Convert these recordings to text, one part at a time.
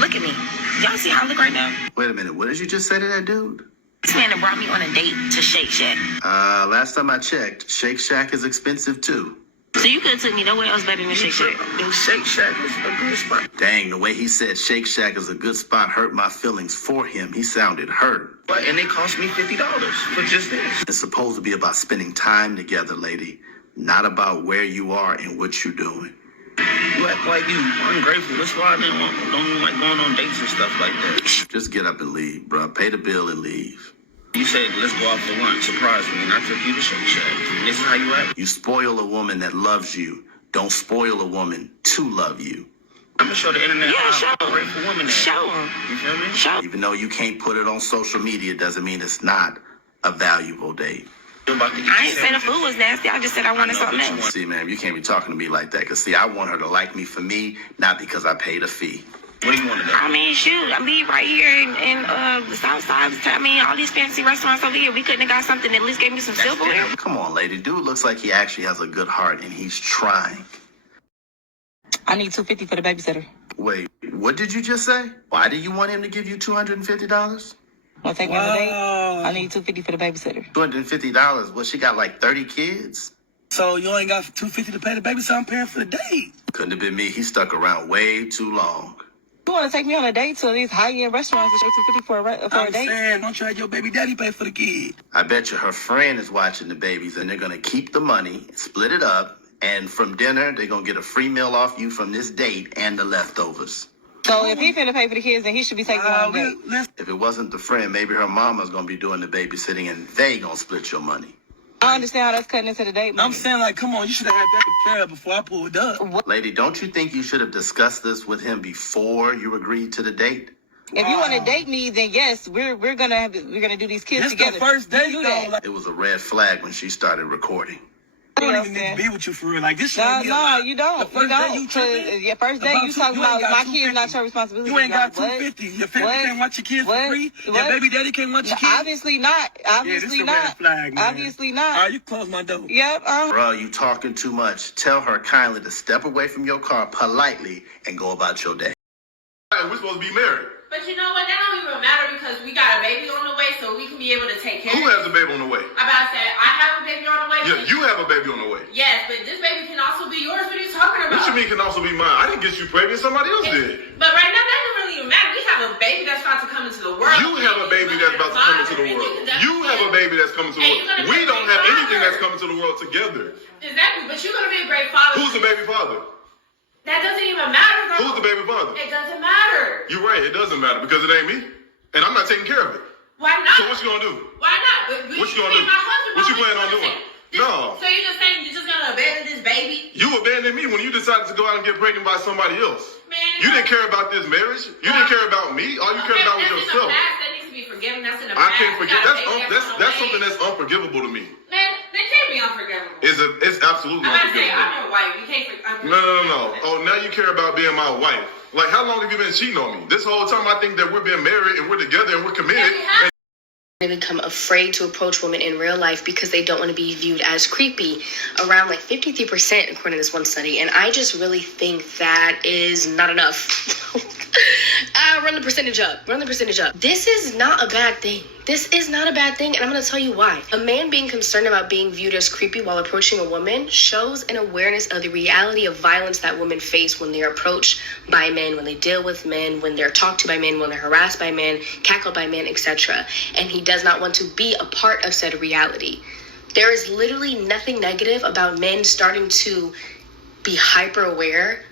Look at me. Y'all see how I look right now? Wait a minute. What did you just say to that dude? This man that brought me on a date to Shake Shack. Last time I checked, Shake Shack is expensive too. So you could have took me nowhere else better than Shake Shack. And Shake Shack is a good spot. Dang, the way he said Shake Shack is a good spot hurt my feelings for him. He sounded hurt. But and it cost me $50 for just this. It's supposed to be about spending time together, lady, not about where you are and what you're doing. You act like you ungrateful. That's why I don't even like going on dates and stuff like that. Just get up and leave, bro. Pay the bill and leave. You said, let's go out for lunch. Surprise me. And I took you to Shake Shack. And this is how you act. You spoil a woman that loves you. Don't spoil a woman to love you. I'm going to show the internet how show a grateful woman is. Show them. You feel me? Show. Even though you can't put it on social media doesn't mean it's not a valuable date. You're about to eat I ain't said the sandwiches. food was nasty. I just said I wanted something else. See, ma'am, you can't be talking to me like that. Because, see, I want her to like me for me, not because I paid a fee. What do you want to do? I mean, shoot, I mean, right here in the South Side, I mean, all these fancy restaurants over here, we couldn't have got something that at least gave me some silverware. Come on, lady. Dude looks like he actually has a good heart, and he's trying. I need $250 for the babysitter. Wait, what did you just say? Why do you want him to give you $250? Want to take me on a date? I need $250 for the babysitter. $250? What, she got like 30 kids? So you ain't got $250 to pay the baby, so I'm paying for the date. Couldn't have been me. He stuck around way too long. You want to take me on a date to these high-end restaurants and take $250 for a I'm date? saying, don't you have your baby daddy pay for the kid? I bet you her friend is watching the babies, and they're going to keep the money, split it up, and from dinner, they're going to get a free meal off you from this date and the leftovers. So if he finna pay for the kids, then he should be taking me on a date. Listen, If it wasn't the friend, maybe her mama's going to be doing the babysitting, and they going to split your money. I understand how that's cutting into the date money. I'm saying, like, come on, you should have had that prepared before I pulled up. Lady, don't you think you should have discussed this with him before you agreed to the date? If you want to date me, then yes, we're gonna do these kids This together. the first date, You do though. that. Like, It was a red flag when she started recording. I don't even need to be with you for real. Like, this shit No, be a lot. you don't. The first day you 'Cause tripping? your first day, you talking you about ain't got my kids not 250. your responsibility. You ain't got What? $250. Your family What? can't watch your kids What? for free. Your What? baby daddy can't watch your kids. Obviously not. Obviously this a not. red flag, man. Obviously not. All right, you close my door. Yep. Bro, you talking too much. Tell her kindly to step away from your car politely and go about your day. We're supposed to be married. But you know what? That don't even matter because we got a baby on the way, so we can be able to take care Who of it. has a baby on the way? I'm about to say, I have a baby on the way. Yeah, you have a baby on the way. Yes, but this baby can also be yours. What are you talking about? What you mean can also be mine? I didn't get you pregnant. Somebody else did. But right now, that doesn't really even matter. We have a baby that's about to come into the world. You have a baby that's about to come into the world. You have a baby that's coming to the world. We don't have anything that's coming to the world together. Exactly, but you're going to be a great father. Who's the baby father? That doesn't even matter, though. Who's the baby father? It doesn't matter. You're right. It doesn't matter because it ain't me. And I'm not taking care of it. Why not? So what you gonna do? Why not? What you gonna do? What you planning on doing? No. So you're just saying you're just going to abandon this baby? You abandoned me when you decided to go out and get pregnant by somebody else. Man, You didn't care about this marriage. You didn't care about me. All you cared about was that's yourself. In the past. That needs to be forgiven. That's in the I past. can't We forget. got a baby That's on the something way. that's unforgivable to me. Man, that can't be unforgivable. It's absolutely I'm about to say, unforgivable. I'm your wife. You can't forgive. No. Oh, now you care about being my wife. Like, how long have you been cheating on me? This whole time I think that we're being married and we're together and we're committed. They become afraid to approach women in real life because they don't want to be viewed as creepy. Around like 53% according to this one study. And I just really think that is not enough. Run the percentage up. This is not a bad thing. This is not a bad thing, and I'm going to tell you why. A man being concerned about being viewed as creepy while approaching a woman shows an awareness of the reality of violence that women face when they're approached by men, when they deal with men, when they're talked to by men, when they're harassed by men, cackled by men, etc. And he does not want to be a part of said reality. There is literally nothing negative about men starting to be hyper aware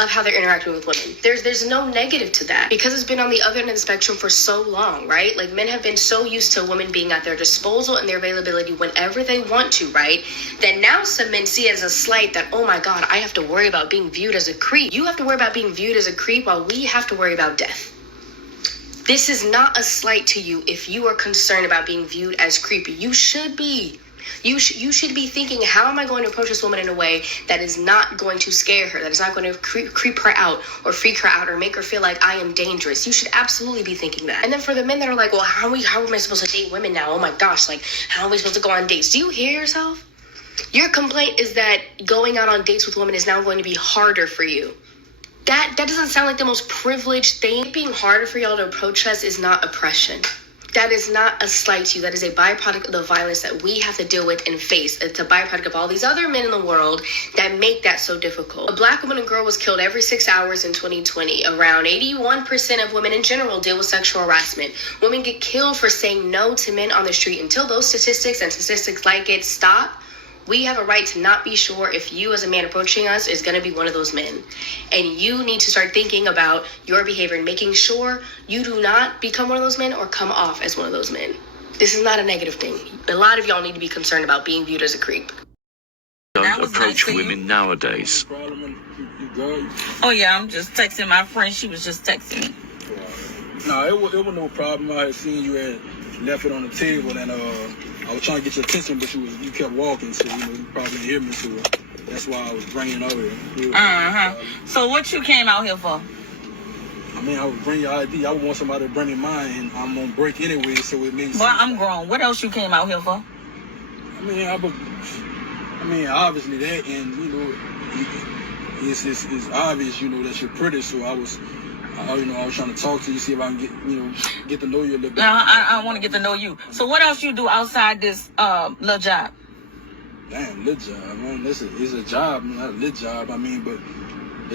of how they're interacting with women. There's no negative to that because it's been on the other end of the spectrum for so long, right? Like men have been so used to women being at their disposal and their availability whenever they want to, right? That now some men see it as a slight that, oh my God, I have to worry about being viewed as a creep. You have to worry about being viewed as a creep while we have to worry about death. This is not a slight to you if you are concerned about being viewed as creepy. You should be. You should be thinking, how am I going to approach this woman in a way that is not going to scare her, that is not going to creep her out or freak her out or make her feel like I am dangerous. You should absolutely be thinking that. And then for the men that are like, well, how am I supposed to date women now? Oh my gosh, like, how am I supposed to go on dates? Do you hear yourself? Your complaint is that going out on dates with women is now going to be harder for you. that doesn't sound like the most privileged thing. Being harder for y'all to approach us is not oppression. That is not a slight to you. That is a byproduct of the violence that we have to deal with and face. It's a byproduct of all these other men in the world that make that so difficult. A black woman and girl was killed every 6 hours in 2020. Around 81% of women in general deal with sexual harassment. Women get killed for saying no to men on the street. Until those statistics and statistics like it stop, we have a right to not be sure if you as a man approaching us is going to be one of those men. And you need to start thinking about your behavior and making sure you do not become one of those men or come off as one of those men. This is not a negative thing. A lot of y'all need to be concerned about being viewed as a creep. Don't approach women nowadays. Oh yeah, I'm just texting my friend. She was just texting me. No, it was no problem. I had seen you had left it on the table, and I was trying to get your attention, but you kept walking, so you probably didn't hear me. So that's why I was bringing it over here. So what you came out here for? I mean, I would bring your ID. I would want somebody to bring in mine, and I'm on break anyway, so it makes sense. Well, I'm grown. What else you came out here for? I mean, obviously that, and it's obvious, that you're pretty. So I was trying to talk to you, see if I can get to know you a little bit. No, I want to get to know you. So what else you do outside this little job? Damn, lit job, man. It's a job, not a lit job. I mean, but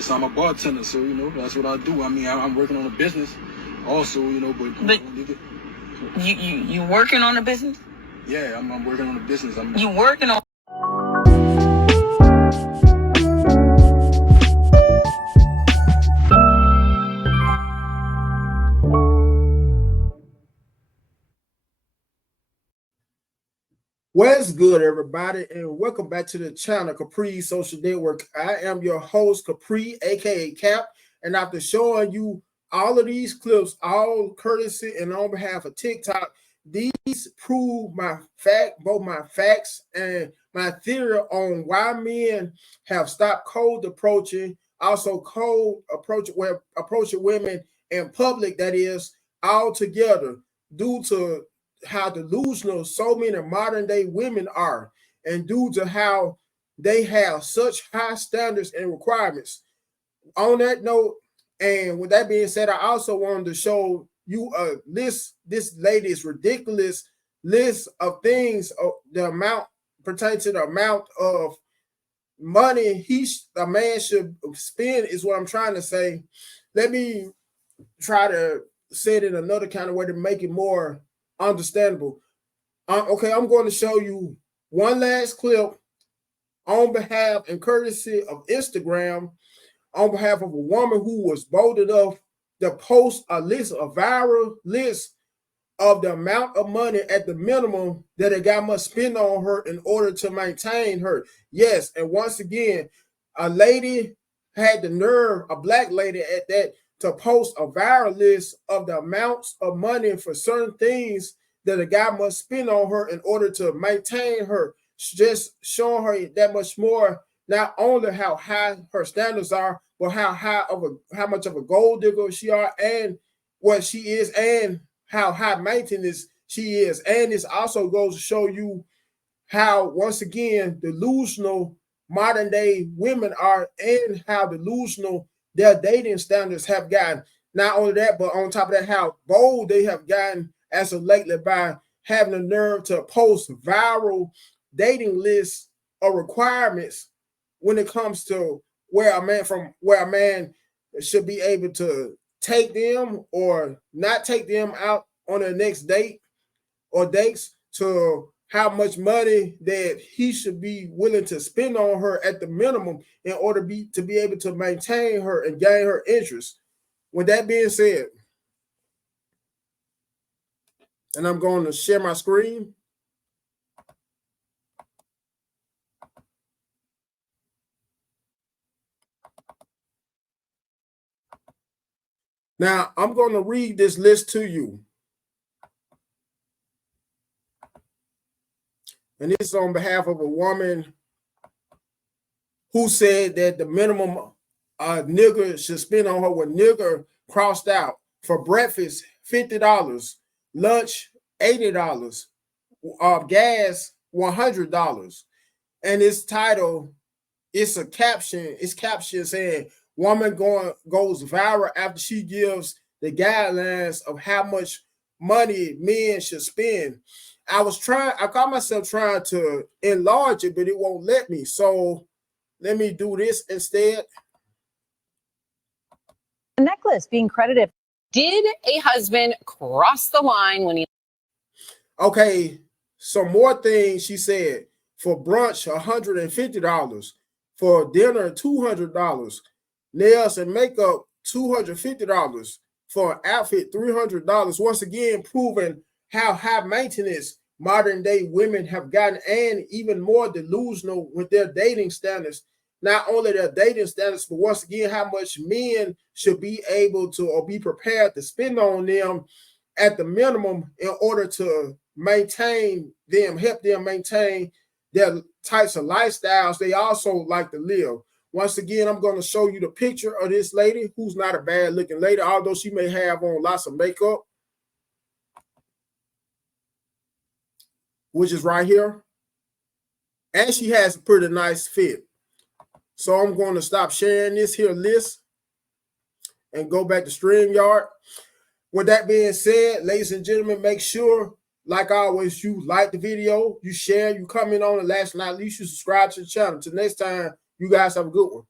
I'm a bartender, so that's what I do. I mean, I'm working on a business, also, but you working on a business? Yeah, I'm working on a business. You working on? What's good, everybody, and welcome back to the channel, Capri Social Network. I am your host, Capri, aka Cap, and after showing you all of these clips, all courtesy and on behalf of TikTok, these prove both my facts and my theory on why men have stopped cold approaching, also cold approaching women in public, that is, altogether, due to how delusional so many modern day women are, and due to how they have such high standards and requirements. On that note, and with that being said, I also wanted to show you a list, this lady's ridiculous list of things, the amount pertaining to the amount of money a man should spend is what I'm trying to say. Let me try to say it in another kind of way to make it more understandable. Okay, I'm going to show you one last clip on behalf and courtesy of Instagram, on behalf of a woman who was bold enough to post a viral list of the amount of money at the minimum that a guy must spend on her in order to maintain her. Yes, and once again, a lady had the nerve, a black lady at that, to post a viral list of the amounts of money for certain things that a guy must spend on her in order to maintain her, just showing her that much more, not only how high her standards are, but how much of a gold digger she are, and what she is, and how high maintenance she is. And this also goes to show you how, once again, delusional modern day women are, and how delusional their dating standards have gotten. Not only that, but on top of that, how bold they have gotten as of lately by having the nerve to post viral dating lists or requirements when it comes to where a man should be able to take them or not take them out on their next date or dates, to how much money that he should be willing to spend on her at the minimum in order to be able to maintain her and gain her interest. With that being said, and I'm going to share my screen. Now, I'm going to read this list to you. And this is on behalf of a woman who said that the minimum a nigger should spend on her, with nigger crossed out, for breakfast, $50, lunch, $80, gas, $100. And it's titled, it's caption saying, Woman goes viral after she gives the guidelines of how much money men should spend. I caught myself trying to enlarge it, but it won't let me. So let me do this instead. The necklace being credited. Did a husband cross the line when he... Okay, some more things she said. For brunch, $150. For dinner, $200. Nails and makeup, $250. For an outfit, $300. Once again, proving how high maintenance modern day women have gotten, and even more delusional with their dating standards. Not only their dating standards, but once again, how much men should be able to or be prepared to spend on them at the minimum in order to maintain them, help them maintain their types of lifestyles they also like to live. Once again, I'm going to show you the picture of this lady, who's not a bad looking lady, although she may have on lots of makeup, which is right here. And she has a pretty nice fit. So I'm going to stop sharing this here list and go back to StreamYard. With that being said, ladies and gentlemen, make sure, like always, you like the video, you share, you comment on it. Last but not least, you subscribe to the channel. Till next time, you guys have a good one.